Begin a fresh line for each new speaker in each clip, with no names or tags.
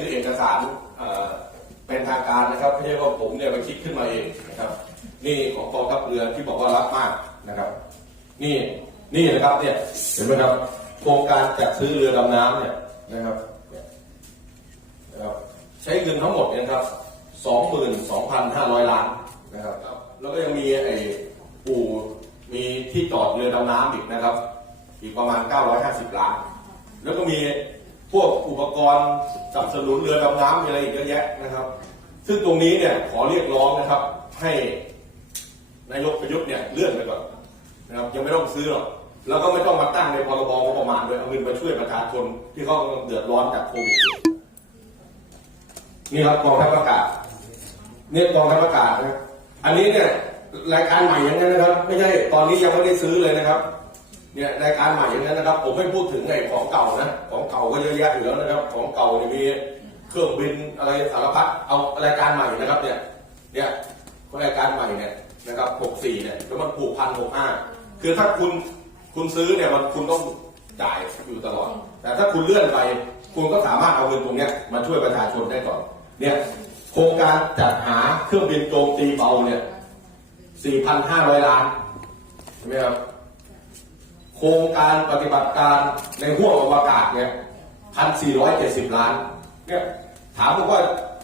นี่เอกสารเป็นทางการนะครับไม่ใช่ว่าผมเนี่ยไปคิดขึ้นมาเองนะครับนี่ของกองทัพเรือที่บอกว่ารักมากนะครับ นี่นี่นะครับเนี่ยเห็นไหมครับโครงการจัดซื้อเรือดำน้ำเนี่ยนะครับนะครับ ใช้เงินทั้งหมดเนี่ยนะครับสองหมื่นสองพันห้าร้อยล้านนะครับ แล้วก็ยังมีไอ้อู่มีที่จอดเรือดำน้ำอีกนะครับ อีกประมาณ 950 ล้าน แล้วก็มี พวกอุปกรณ์สนับสนุนเรือดำน้ำอะไรอีกเยอะแยะนะครับ ซึ่งตรงนี้เนี่ยขอเรียกร้องนะครับ ให้นายกประยุทธ์เนี่ยเลื่อนไปก่อนนะครับยังไม่ต้องซื้อหรอกแล้วก็ไม่ต้องมาตั้งในพรบงบประมาณด้วยเอาเงินไปช่วยประชาชนที่เขาเดือดร้อนจากโควิดนี่ครับกองทัพอากาศเนี่ยกองทัพอากาศนะอันนี้เนี่ยรายการใหม่อย่างนั้นนะครับ ไม่ใช่ตอนนี้ยังไม่ได้ซื้อเลยนะครับ เนี่ยรายการใหม่อย่างนั้นนะครับ ผมไม่พูดถึงไอ้ของเก่านะของเก่าก็เยอะแยะอยู่แล้วนะครับ ของเก่าเนี่ยมีเครื่องบินอะไรสารพัดเอารายการใหม่นะครับ เนี่ยเนี่ยรายการใหม่เนี่ยนะครับ64เนี่ยแล้วมันผูกพัน65คือถ้าคุณคุณซื้อเนี่ยมันคุณต้องจ่ายอยู่ตลอด แต่ถ้าคุณเลื่อนไป คุณก็สามารถเอาเงินตรงเนี้ยมาช่วยประชาชนได้ก่อน เนี่ยโครงการจัดหาเครื่องบินโจมตีเบาเนี่ย4,500 ล้านใช่ไหมครับ โครงการปฏิบัติการในห้วงอวกาศเนี่ยพันสี่ร้อยเจ็ดสิบล้านเนี่ยถามผมว่า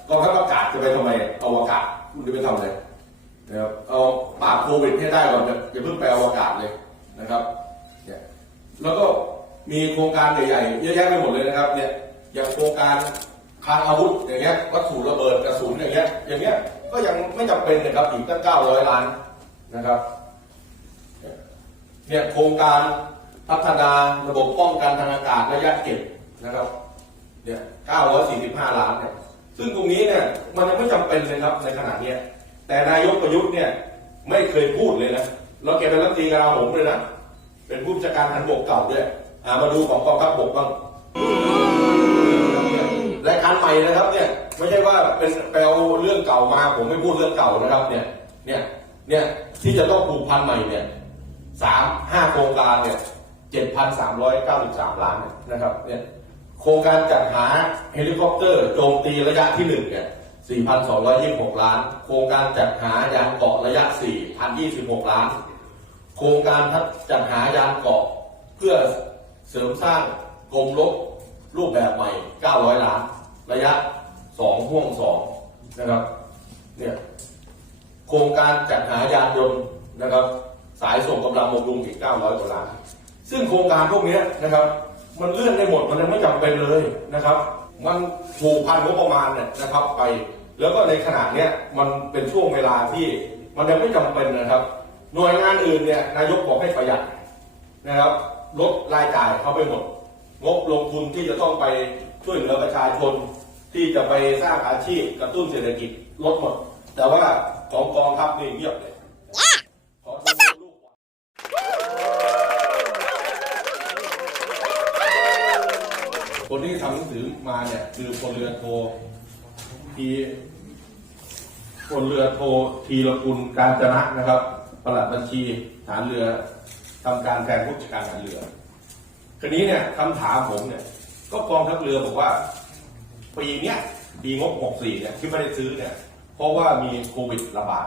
กองทัพอากาศจะไปทำไมอวกาศคุณจะไปทำอะไรนะครับเอาปราบโควิดให้ได้ก่อนจะอย่าเพิ่งไปอวกาศเลยนะครับเนี่ยแล้วก็มีโครงการใหญ่ๆเยอะแยะไปหมดเลยนะครับเนี่ยอย่างโครงการคลังอาวุธอย่างเงี้ยวัตถุระเบิดกระสุนอย่างเงี้ยอย่างเงี้ยก็ยังไม่จำเป็นนะครับอีกตั้งเก้าร้อยล้านนะครับ เนี่ยโครงการพัฒนาระบบป้องกันทางอากาศระยะเก็บนะครับเนี่ย945 ล้านเนี่ยซึ่งตรงนี้เนี่ยมันยังไม่จำเป็นเลยครับในขณะเนี้ยแต่นายกประยุทธ์เนี่ยไม่เคยพูดเลยนะแล้วแกเป็นรัฐมนตรีกลาโหมเลยนะเป็นผู้บัญชาการทหารบกเก่าด้วยอ่ามาดูของกองทัพบกบ้างรายการใหม่นะครับเนี่ยไม่ใช่ว่าเป็นแปลเรื่องเก่ามาผมไม่พูดเรื่องเก่านะครับเนี่ยเนี่ยเนี่ยที่จะต้องผูกพันใหม่เนี่ย สามห้าโครงการเนี่ยเจ็ดพันสามร้อยเก้าสิบสามล้านนะครับเนี่ยโครงการจัดหาเฮลิคอปเตอร์โจมตีระยะที่หนึ่งเนี่ยสี่พันสองร้อยยี่สิบหกล้าน โครงการจัดหายานเกาะระยะสี่พันยี่สิบหกล้าน โครงการจัดหายานเกาะเพื่อเสริมสร้างกรมรบรูปแบบใหม่ 900 ล้าน ระยะ 2 ห่วง 2 นะครับ เนี่ย โครงการจัดหายานยนต์นะครับ สายส่งกำลังบำรุงอีก 900 กว่าล้าน ซึ่งโครงการพวกนี้นะครับ มันเลื่อนได้หมด มันยังไม่จำเป็นเลยนะครับ มันผูกพันงบประมาณเนี่ยนะครับไป แล้วก็ในขณะเนี้ยมันเป็นช่วงเวลาที่มันยังไม่จำเป็นนะครับ หน่วยงานอื่นเนี่ยนายกบอกให้ประหยัดนะครับ ลดรายจ่ายเขาไปหมด งบลงทุนที่จะต้องไปช่วยเหลือประชาชน ที่จะไปสร้างอาชีพกระตุ้นเศรษฐกิจลดหมด แต่ว่าของกองทัพนี่เงียบเลย ขอดูรูป คนที่ทำหนังสือมาเนี่ยคือพลเรือโททีพลเรือโททีรกุลการจนะนะครับประหลัดบัญชีฐานเรือทำการแทนผู้จัดการฐานเรือทีนี้เนี่ยคำถามผมเนี่ย ก็กองทัพเรือบอกว่าปีเนี้ยปีงบ 64 เนี่ยที่ไม่ได้ซื้อเนี่ย เพราะว่ามีโควิดระบาด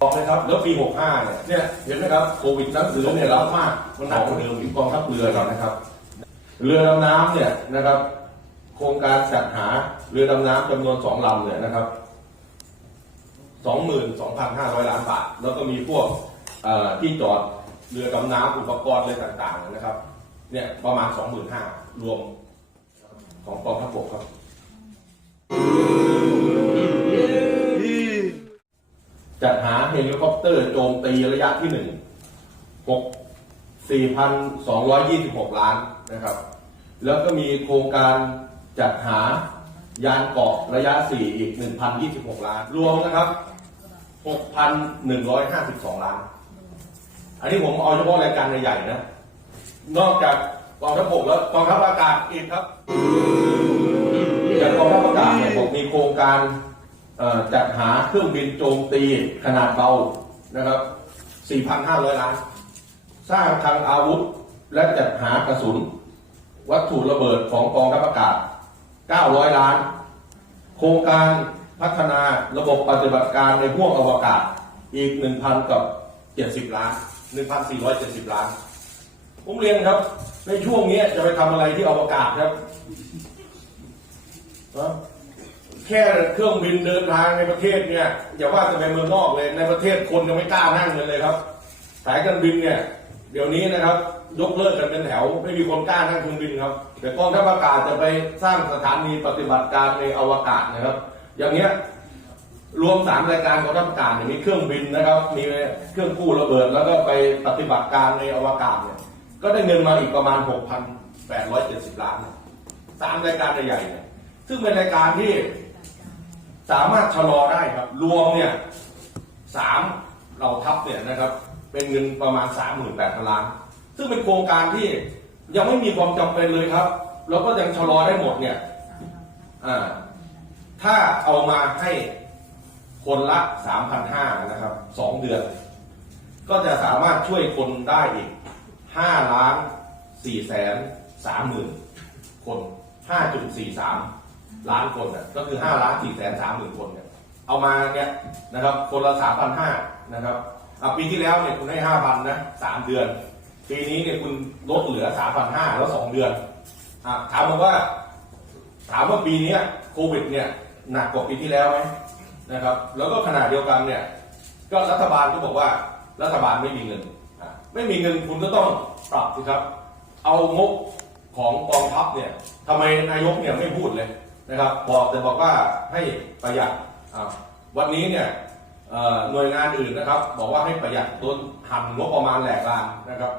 บอกเลยครับแล้วปี 65 เนี่ยเนี่ยเห็นไหมครับโควิดหนังสือเนี่ยรับมากมันหนักกว่าเดิมอีกกองทัพเรือเรานะครับ เรือดำน้ำเนี่ยนะครับ โครงการจัดหาเรือดำน้ำจำนวนสองลำเนี่ยนะครับสองหมื่นสองพันห้าร้อยล้านบาท แล้วก็มีพวกที่จอดเรือดำน้ำอุปกรณ์อะไรต่างๆนะครับเนี่ยประมาณสองหมื่นห้ารวมของกองทัพบกครับจัดหาเฮลิคอปเตอร์โจมตีระยะที่หนึ่งหกสี่พันสองร้อยยี่สิบหกล้าน นะครับ แล้วก็มีโครงการจัดหายานเกาะระยะสี่อีกหนึ่งพันยี่สิบหกล้าน รวมนะครับหกพันหนึ่งร้อยห้าสิบสองล้าน อันนี้ผมเอาเฉพาะรายการใหญ่ๆนะ นอกจากกองทัพบกแล้วกองทัพอากาศอีกครับจากกองทัพอากาศเนี่ยผมมีโครงการจัดหาเครื่องบินโจมตีขนาดเบานะครับ 4,500 ล้าน สร้างคลังอาวุธและจัดหากระสุน วัตถุระเบิดของกองทัพอากาศ 900 ล้าน โครงการพัฒนาระบบปฏิบัติการในห่วงอวกาศอีก 1,000 กับ 70 ล้าน 1,470 ล้าน ผมเรียนครับ ในช่วงนี้จะไปทำอะไรที่อวกาศครับ แค่เครื่องบินเดินทางในประเทศเนี่ยอย่าว่าจะไปเมืองนอกเลยในประเทศคนยังไม่กล้านั่งเลยเลยครับ สายการบินเนี่ย เดี๋ยวนี้นะครับ ยกเลิกกันเป็นแถว ไม่มีคนกล้านั่งเครื่องบินครับ แต่กองทัพอากาศจะไปสร้างสถานีปฏิบัติการในอวกาศนะครับ อย่างเนี้ยรวมสามรายการกองทัพอากาศเนี่ยมีเครื่องบินนะครับ มีเครื่องกู้ระเบิด แล้วก็ไปปฏิบัติการในอวกาศเนี่ยก็ได้เงินมาอีกประมาณ 6,870 ล้านสามรายการใหญ่ๆเนี่ยซึ่งเป็นรายการที่สามารถชะลอได้ครับ รวมเนี่ยสามเราทัพเนี่ยนะครับ เป็นเงินประมาณ 38,000 ล้าน ซึ่งเป็นโครงการที่ยังไม่มีความจำเป็นเลยครับแล้วก็ยังชะลอได้หมดเนี่ยถ้าเอามาให้คนละ 3,500นะครับสองเดือน ก็จะสามารถช่วยคนได้อีก5ล้าน4แสน3หมื่นคน 5.43 ล้านคนน่ะก็คือ5ล้าน4แสน3หมื่นคนเนี่ยเอามาเนี่ยนะครับคนละ 3,500นะครับอปีที่แล้วเนี่ยคุณให้ 5,000นะ3เดือน ปีนี้เนี่ยคุณลดเหลือ3,500แล้ว2เดือนอถามมาว่า ถามว่าปีนี้โควิดเนี่ยหนักกว่าปีที่แล้วไหมนะครับ แล้วก็ขณะเดียวกันเนี่ย ก็รัฐบาลก็บอกว่ารัฐบาลไม่มีเงินไม่มีเงินคุณก็ต้องปรับสิครับ เอางบของกองทัพเนี่ยทำไมนายกเนี่ยไม่พูดเลยนะครับ บอกแต่บอกว่าให้ประหยัดวันนี้เนี่ย หน่วยงานอื่นนะครับ บอกว่าให้ประหยัดต้นหันงบประมาณแหลกลานนะครับ